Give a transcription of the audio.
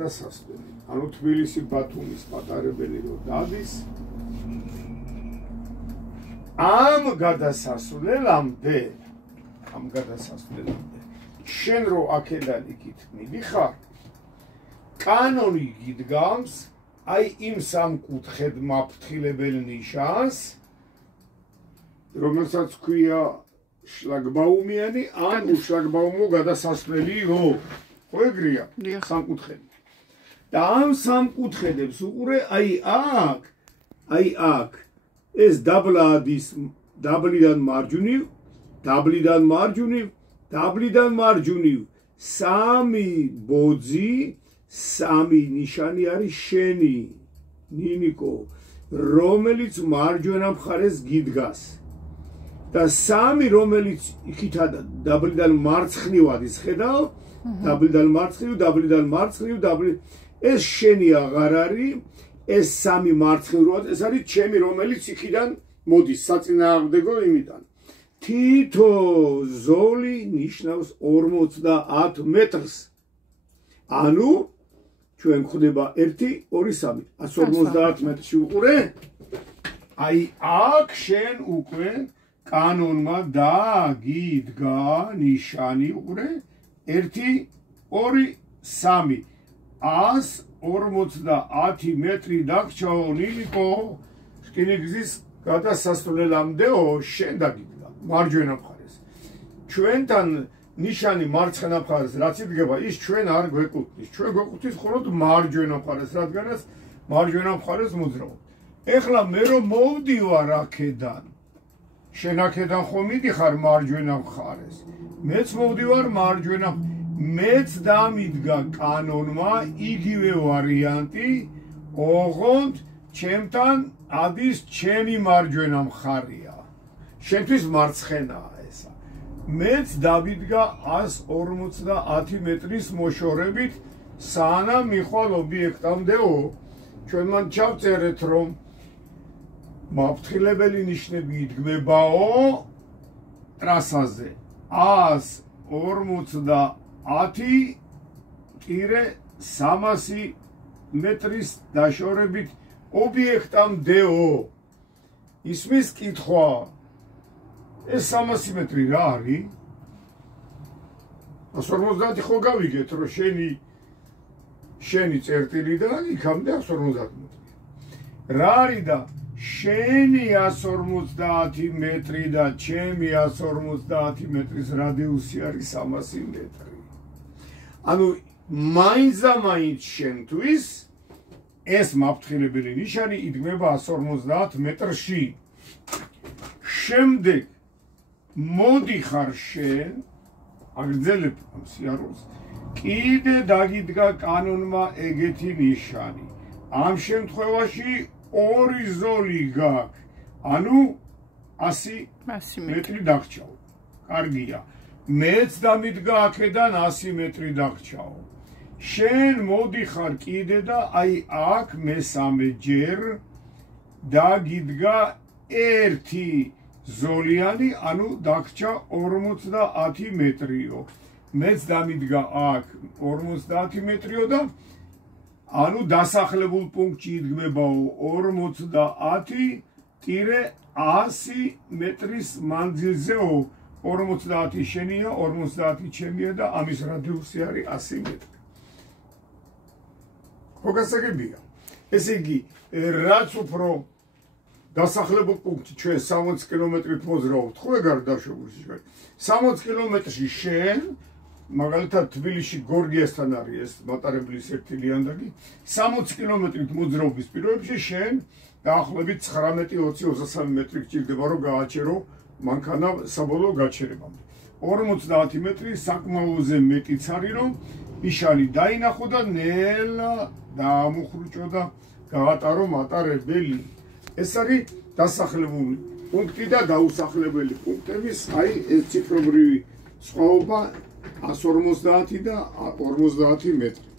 დასასვლელი. ანუ თბილისი ბათუმის მატარებელი რო დადის. ამ გადასასვლელამდე შენ რო აქედან იქით მიდიხარ, კანონი გიდგამს აი იმ სამკუთხედ მაფრთხილებელ ნიშანს, რომელსაც ქვია შლაგბაუმიანი ან უშლაგბაუმო გადასასვლელიო. ხო ეგრეა სამკუთხედი. და ამ სამკუთხედებს უყურე აი აქ ეს დაბლიდან მარჯვნივ სამი ბოძი, სამი ნიშანი არის შენი, ნინიკო, რომელიც მარჯვენა მხარეს გიდგას. და სამი, რომელიც იქითა დაბლიდან მარცხნივ ადის, ხედავ? დაბლიდან მარცხნივ, ეს შენი აღარ არის, ეს სამი მარცხნივ რო არის, ეს არის ჩემი, რომელიც იქიდან მოდის საწინააღმდეგო იმიდან. თითო ზოლი ნიშნავს 50 მეტრს. ანუ ჩვენ ხდება 1, 2, 3, 150 მეტრში უყურე? აი აქ შენ უკვე კანონმა დაგიდგა ნიშანი, უყურე? 1, 2, 3. 150 მეტრი დაგჭაო ნინიკო, რკინიგზის გადასასვლელამდეო შენ დაგიდგა მარჯვენა მხარეს. ჩვენთან ნიშანი მარცხენა მხარეს რაც იდგება, ის ჩვენ არ გვეკუთვნის. ჩვენ გვეკუთვნის მხოლოდ მარჯვენა მხარეს, რადგანაც მარჯვენა მხარეს მოძრაობ. ეხლა მე რომ მოვდივარ აქედან, შენ აქედან ხომ მიდიხარ მარჯვენა მხარეს, მეც მოვდივარ მარჯვენა, მეც დამიდგა კანონმა იგივე ვარიანტი, ოღონდ ჩემთან ადის ჩემი მარჯვენა მხარია. შენთვის მარცხენაა ესა. მეც დავიდგა 150 მეტრის მოშორებით, სანამ მიხვალ ობიექტამდეო. ჩვენ მან ჩავწერეთ, რომ მაფრთხილებელი ნიშნები იდგმებაო ტრასაზე 150-300 მეტრის დაშორებით ობიექტამდეო. ისმის კითხვა, ეს 300 მეტრი რა არის? 150 ხო გავიგეთ, რომ შენი წერტილიდან იქამდე 150 მეტრი. რა არის და შენი 150 მეტრი და ჩემი 150 მეტრის რადიუსი არის 300 მეტრი. ანუ მაინც და მაინც შენთვის ეს მაფრთხილებელი ნიშანი იდგმება 150 მეტრში. შემდეგ მოდიხარ შენ, აგრძელებ ამ სიარულს, კიდე დაგიდგა კანონმა ეგეთი ნიშანი. ამ შემთხვევაში 2 ზოლი გაქვს, ანუ 100 მეტრი დაგჭაო. კარგია. მეც დამიდგა აქედან 100 მეტრი დაგჭაო. შენ მოდიხარ კიდე და აი აქ მესამე ჯერ დაგიდგა 1 ზოლიანი, ანუ დაგჭა 50 მეტრიო. მეც დამიდგა აქ 50 მეტრიო და ანუ დასახლებულ პუნქტში იდგმებაო 50-100 მეტრის მანძილზეო. 50 შენია, 50 ჩემია და ამის რადიუსი არის 100 მეტრი. ხო გასაგებია? ესე იგი, რაც უფრო დასახლებულ პუნქტში ჩვენ 60 კილომეტრით მოძრაობთ, ხო ეგ არ დაშვებული ჩვენ. 60 კილომეტრში შენ მაგალითად თბილისში გორგიასთან არის ეს მატარებლის ერთი ლიანდაგი, 60 კილომეტრით მოძრაობის პირობებში შენ დაახლოებით 19-20-23 მეტრი გჭირდება რომ გააჩერო მანქანა საბოლოო გაჩერებამდე. 50 მეტრი საკმაოზე მეტიც არის რომ ნიშანი დაინახო და ნელა დაამუხრუჭო და გაატარო მატარებელი. ეს არის დასახლებული პუნქტი და დაუსახლებელი პუნქტების აი ეს ციფრობრივი სხვაობა 150 და 50 მეტრი.